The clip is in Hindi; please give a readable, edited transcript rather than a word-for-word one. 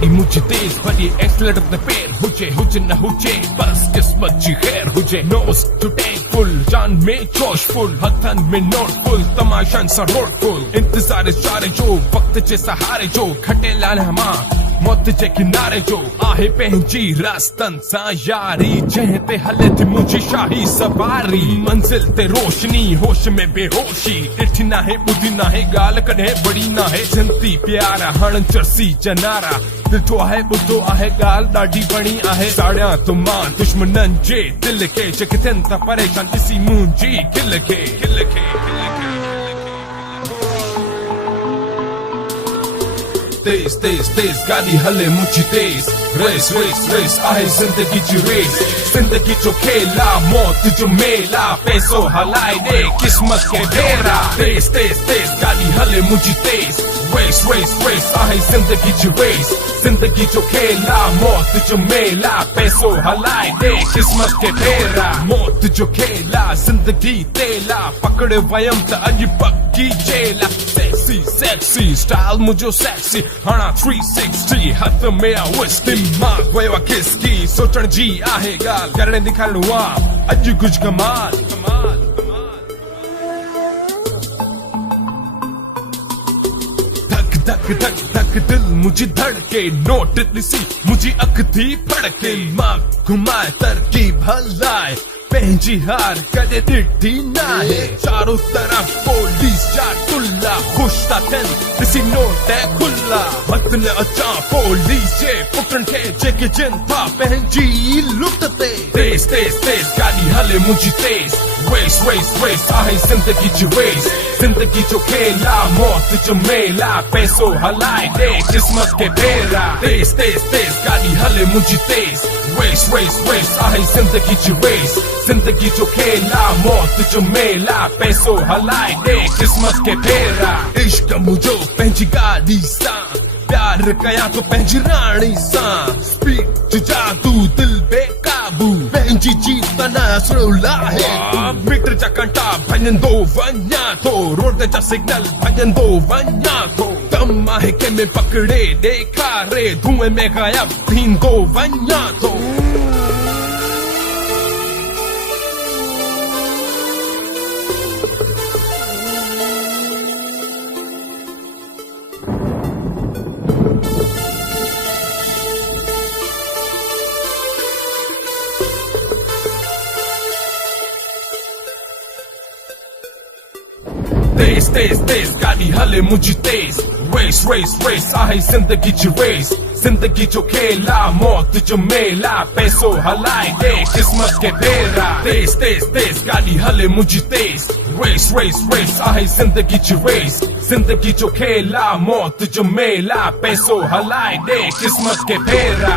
गाड़ी मुझे तेज भरी एक्सलेटर पे पैर हुजे न हुजे बस किस्मत जी खैर हुजे नोज टू टैंक फुल जान में जोश फुल हथन में नोट फुल तमाशन सा रोड फुल इंतजार सारे जो वक्त जे सहारे जो खटे लाल हमा मौत जे किनारे जो आहे पंहिंजी रास्तन सां यारी जंहिं ते हले थी मुंहिंजी शाही सवारी मंज़िल ते रोशनी होश में बेहोशी ॾिठी नाहे ॿुधी नाहे ॻाल्हि कॾहिं बड़ी नाहे जंती प्यारा हण चरसी जनारा ॾिठो आहे ॿुधो आहे ॻाल्हि ॾाढी बणी आहे साड़ियां तो मां दुश्मननि जे दिल खे जेके थियनि था परेशान ॾिसी मुंहिंजी खिल खे तेज तेज तेज गाड़ी हले मुझी तेज रेस रेस रेस आहे जिंदगी जी रेस जिंदगी जो खेला मौत जो मेला पैसो हलाए दे किस्मत के डेरा तेज तेज तेज गाड़ी हले मुझी तेज रेस रेस रेस आहे जिंदगी जी रेस जिंदगी जो खेला मौत जो मेला पैसो हलाए दे किस्मत के डेरा मौत जो खेला जिंदगी तेला पकड़े वयम त अॼु पक्की जेला सेक्सी सेक्सी स्टाइल मुझो सेक्सी हणा 360 हथ में आ विस्की मां वयो आहे किसकी सोचण जी आहे ॻाल्हि करण ॾेखारणो आहे अॼु कुझु कमाल धक धक धक धक दिल मुझी धड़के नोट ॾिसी मुझी अख थी फड़के मां घुमाए तरकीब हलाए पंहिंजी हार कॾहिं ॾिठी नाहे चारों तरफ़ पुलिस जा टुल्ला ख़ुश था थियनि ॾिसी नोट खुला हथ न अचां पुलिस जे पुटनि खे जेके जिन था पंहिंजी लुट ते तेज तेज तेज गाड़ी हले मुंहिंजी तेज रेस रेस रेस आहे जिंदगी जी रेस जिंदगी जो खेला मौत जो मेला पैसो हलाए दे किस्मत के डेरा तेज तेज तेज गाड़ी हले मुंहिंजी तेज रेस रेस रेस आहे जिंदगी जी रेस जिंदगी जो खेला मौत जो मेला पैसो हलाए दे किस्मत के डेरा इश्क मुझो पंहिंजी गाड़ी सां प्यार कया तो पंहिंजी राणी सां स्पीड जो जादू दिल बेकाबू पंहिंजी जीत नासरो लाहे मीटर जा कंटा भॼंदो वञा थो रोड जा सिग्नल भॼंदो वञा थो दम आहे कंहिंमें पकड़े ॾेखारे धुएं में गायब थींदो वञा थो तेज तेज तेज गाड़ी हले मुझी तेज रेस रेस रेस आहे जिंदगी जी रेस जिंदगी जो खेला मौत जो मेला पैसो हलाए दे किस्मत के डेरा तेज तेज तेज गाड़ी हले मुझी तेज रेस रेस रेस आहे जिंदगी जी रेस जिंदगी जो खेला मौत जो मेला पैसो हलाए दे किस्मत के डेरा